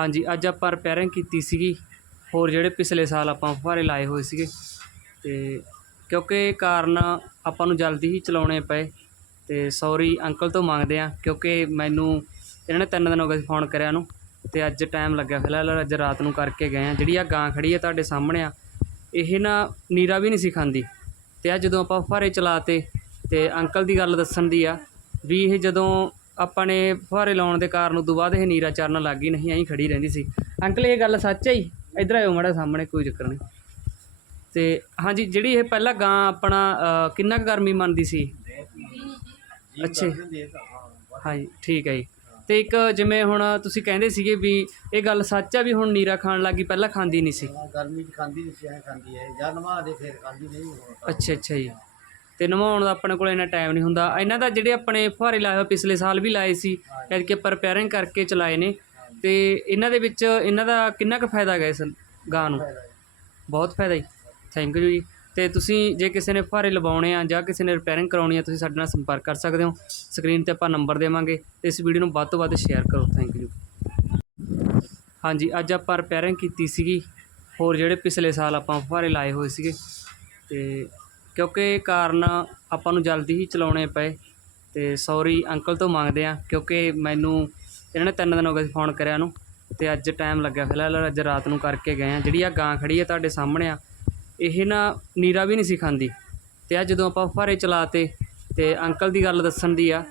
ਹਾਂਜੀ, ਅੱਜ ਆਪਾਂ ਰਿਪੇਅਰਿੰਗ ਕੀਤੀ ਸੀਗੀ। ਹੋਰ ਜਿਹੜੇ ਪਿਛਲੇ ਸਾਲ ਆਪਾਂ ਫੁਹਾਰੇ ਲਾਏ ਹੋਏ ਸੀਗੇ। ਤੇ ਕਿਉਂਕਿ ਕਾਰਨ ਆਪਾਂ ਨੂੰ ਜਲਦੀ ਹੀ ਚਲਾਉਣੇ ਪਏ। ਤੇ ਸੌਰੀ ਅੰਕਲ ਤੋਂ ਮੰਗਦੇ ਆ ਕਿਉਂਕਿ ਮੈਨੂੰ ਇਹਨਾਂ ਨੇ ਤਿੰਨ ਦਿਨ ਹੋ ਗਏ ਫੋਨ ਕਰਿਆ ਨੂੰ। ਤੇ ਅੱਜ ਟਾਈਮ ਲੱਗਿਆ ਫਿਲਹਾਲ, ਅੱਜ ਰਾਤ ਨੂੰ ਕਰਕੇ ਗਏ ਆ ਜਿਹੜੀ ਆ ਗਾਂ ਖੜੀ ਆ ਤੁਹਾਡੇ ਸਾਹਮਣੇ ਆ, ਇਹ ਨਾ ਨੀਰਾ ਵੀ ਨਹੀਂ ਸੀ ਖਾਂਦੀ। ਤੇ ਆ ਜਦੋਂ ਆਪਾਂ ਫੁਹਾਰੇ ਚਲਾਤੇ, ਤੇ ਅੰਕਲ ਦੀ ਗੱਲ ਦੱਸਣ ਦੀ ਆ, ਵੀ ਇਹ ਜਦੋਂ ਆਪਾਂ ਨੇ ਫੁਹਾਰੇ ਲਾਉਣ ਦੇ ਕਾਰਨ ਉਦੋਂ ਬਾਅਦ ਇਹ ਨੀਰਾ ਚਰਨ ਲੱਗ ਗਈ ਨਹੀਂ ਐਂ ਖੜੀ ਰਹਿੰਦੀ ਸੀ। ਅੰਕਲ ਇਹ ਗੱਲ ਸੱਚ ਹੈ ਜੀ? ਇਧਰ ਆਇਓ ਮਾੜਾ ਸਾਹਮਣੇ ਕੋਈ ਚੱਕਰ ਨਹੀਂ। ਤੇ ਹਾਂਜੀ ਜਿਹੜੀ ਇਹ ਪਹਿਲਾਂ ਗਾਂ ਆਪਣਾ ਕਿੰਨਾ ਕੁ ਗਰਮੀ ਮੰਨਦੀ ਸੀ? ਅੱਛਾ। ਹਾਂਜੀ ਠੀਕ ਹੈ ਜੀ। ਤੇ ਇੱਕ ਜਿਵੇਂ ਹੁਣ ਤੁਸੀਂ ਕਹਿੰਦੇ ਸੀਗੇ ਵੀ ਇਹ ਗੱਲ ਸੱਚ ਆ ਵੀ ਹੁਣ ਨੀਰਾ ਖਾਣ ਲੱਗੀ ਪਹਿਲਾਂ ਖਾਂਦੀ ਨਹੀਂ ਸੀ। ਗਰਮੀ ਚ ਖਾਂਦੀ ਨਹੀਂ ਸੀ ਐਂ ਖਾਂਦੀ ਹੈ। ਜਾਂ ਨਵਾ ਦੇ ਫਿਰ ਖਾਂਦੀ ਨਹੀਂ। ਅੱਛਾ ਅੱਛਾ ਜੀ। ਤੇ ਨਵਾਉਣ ਦਾ ਆਪਣੇ ਕੋਲ ਇੰਨਾ ਟਾਈਮ ਨਹੀਂ ਹੁੰਦਾ। ਇਹਨਾਂ ਦਾ ਜਿਹੜੇ ਆਪਣੇ ਫੁਹਾਰੇ ਲਾਏ ਹੋਏ ਪਿਛਲੇ ਸਾਲ ਵੀ ਲਾਏ ਸੀ ਐਤਕੀ ਆਪਾਂ ਰਿਪੇਅਰਿੰਗ ਕਰਕੇ ਚਲਾਏ ਨੇ। ਤੇ ਇਹਨਾਂ ਦੇ ਵਿੱਚ ਇਹਨਾਂ ਦਾ ਕਿੰਨਾ ਕੁ ਫਾਇਦਾ ਗਿਆ ਇਸ ਗਾਂ ਨੂੰ? ਬਹੁਤ ਫਾਇਦਾ ਜੀ। ਥੈਂਕ ਯੂ ਜੀ। ਤੇ ਤੁਸੀਂ ਜੇ ਕਿਸੇ ਨੇ ਫੁਹਾਰੇ ਲਵਾਉਣੇ ਆ ਜਾਂ ਕਿਸੇ ਨੇ ਰਿਪੇਅਰਿੰਗ ਕਰਾਉਣੀ ਆ, ਤੁਸੀਂ ਸਾਡੇ ਨਾਲ ਸੰਪਰਕ ਕਰ ਸਕਦੇ ਹੋ। ਸਕਰੀਨ ਤੇ ਆਪਾਂ ਨੰਬਰ ਦੇਵਾਂਗੇ। ਤੇ ਇਸ ਵੀਡੀਓ ਨੂੰ ਵੱਧ ਤੋਂ ਵੱਧ ਸ਼ੇਅਰ ਕਰੋ। ਥੈਂਕ ਯੂ ਹਾਂਜੀ, ਅੱਜ ਆਪਾਂ ਰਿਪੇਅਰਿੰਗ ਕੀਤੀ ਸੀਗੀ। ਹੋਰ ਜਿਹੜੇ ਪਿਛਲੇ ਸਾਲ ਆਪਾਂ ਫੁਹਾਰੇ ਲਾਏ ਹੋਏ ਸੀਗੇ। ਤੇ ਕਿਉਂਕਿ ਕਾਰਨ ਆਪਾਂ ਨੂੰ ਜਲਦੀ ਹੀ ਚਲਾਉਣੇ ਪਏ ਅਤੇ ਸੋਰੀ ਅੰਕਲ ਤੋਂ ਮੰਗਦੇ ਹਾਂ, ਕਿਉਂਕਿ ਮੈਨੂੰ ਇਹਨਾਂ ਨੇ ਤਿੰਨ ਦਿਨ ਹੋ ਗਏ ਸੀ ਫੋਨ ਕਰਿਆ ਨੂੰ ਅਤੇ ਅੱਜ ਟਾਈਮ ਲੱਗਿਆ। ਫਿਲਹਾਲ ਅੱਜ ਰਾਤ ਨੂੰ ਕਰਕੇ ਗਏ ਹਾਂ। ਜਿਹੜੀ ਆ ਗਾਂ ਖੜ੍ਹੀ ਆ ਤੁਹਾਡੇ ਸਾਹਮਣੇ ਆ, ਇਹ ਨਾ ਨੀਰਾ ਵੀ ਨਹੀਂ ਸੀ ਖਾਂਦੀ। ਅਤੇ ਆ ਜਦੋਂ ਆਪਾਂ ਫੁਹਾਰੇ ਚਲਾਤੇ ਅਤੇ ਅੰਕਲ ਦੀ ਗੱਲ ਦੱਸਣ ਦੀ ਆ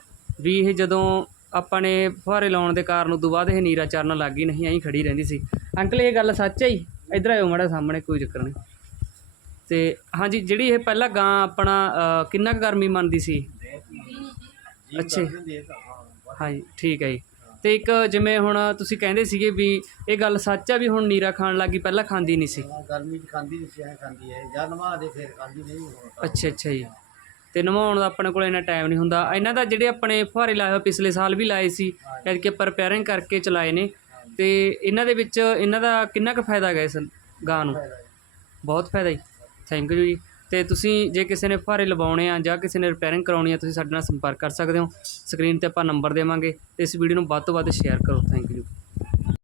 ਵੀ ਇਹ ਜਦੋਂ ਆਪਾਂ ਨੇ ਫੁਹਾਰੇ ਲਾਉਣ ਦੇ ਕਾਰਨ ਉਦੋਂ ਬਾਅਦ ਇਹ ਨੀਰਾ ਚਰਨ ਲੱਗ ਗਈ, ਨਹੀਂ, ਐਂ ਖੜੀ ਰਹਿੰਦੀ ਸੀ। ਅੰਕਲ ਇਹ ਗੱਲ ਸੱਚ ਹੈ ਜੀ? ਇਧਰ ਆਇਓ ਮਾੜਾ ਸਾਹਮਣੇ, ਕੋਈ ਚੱਕਰ ਨਹੀਂ। ਤੇ ਹਾਂਜੀ ਜਿਹੜੀ ਇਹ ਪਹਿਲਾਂ ਗਾਂ ਆਪਣਾ ਕਿੰਨਾ ਕੁ ਗਰਮੀ ਮੰਨਦੀ ਸੀ? ਅੱਛਾ। ਹਾਂਜੀ ਠੀਕ ਹੈ ਜੀ। ਤੇ ਇੱਕ ਜਿਵੇਂ ਹੁਣ ਤੁਸੀਂ ਕਹਿੰਦੇ ਸੀਗੇ ਵੀ ਇਹ ਗੱਲ ਸੱਚ ਆ ਵੀ ਹੁਣ ਨੀਰਾ ਖਾਣ ਲੱਗੀ ਪਹਿਲਾਂ ਖਾਂਦੀ ਨਹੀਂ ਸੀ? ਗਰਮੀ ਚ ਖਾਂਦੀ ਨਹੀਂ ਸੀ ਐਂ ਖਾਂਦੀ ਹੈ। ਜਾਂ ਨਵਾ ਦੇ ਫਿਰ ਖਾਂਦੀ ਨਹੀਂ ਹੁਣ। ਅੱਛਾ ਅੱਛਾ ਜੀ। ਤੇ ਨਵਾਉਣ ਦਾ ਆਪਣੇ ਕੋਲ ਇੰਨਾ ਟਾਈਮ ਨਹੀਂ ਹੁੰਦਾ। ਇਹਨਾਂ ਦਾ ਜਿਹੜੇ ਆਪਣੇ ਫੁਹਾਰੇ ਲਾਏ ਹੋਏ ਪਿਛਲੇ ਸਾਲ ਵੀ ਲਾਏ ਸੀ ਐਤਕੀ ਆਪਾਂ ਰਿਪੇਅਰਿੰਗ ਕਰਕੇ ਚਲਾਏ ਨੇ। ਤੇ ਇਹਨਾਂ ਦੇ ਵਿੱਚ ਇਹਨਾਂ ਦਾ ਕਿੰਨਾ ਕੁ ਫਾਇਦਾ ਗਿਆ ਇਸ ਗਾਂ ਨੂੰ? ਬਹੁਤ ਫਾਇਦਾ ਜੀ। ਥੈਂਕ ਯੂ ਜੀ। ਅਤੇ ਤੁਸੀਂ ਜੇ ਕਿਸੇ ਨੇ ਫੁਹਾਰੇ ਲਵਾਉਣੇ ਆ ਜਾਂ ਕਿਸੇ ਨੇ ਰਿਪੇਅਰਿੰਗ ਕਰਾਉਣੀ ਆ, ਤੁਸੀਂ ਸਾਡੇ ਨਾਲ ਸੰਪਰਕ ਕਰ ਸਕਦੇ ਹੋ। ਸਕਰੀਨ ਤੇ ਆਪਾਂ ਨੰਬਰ ਦੇਵਾਂਗੇ। ਅਤੇ ਇਸ ਵੀਡੀਓ ਨੂੰ ਵੱਧ ਤੋਂ ਵੱਧ ਸ਼ੇਅਰ ਕਰੋ। Thank you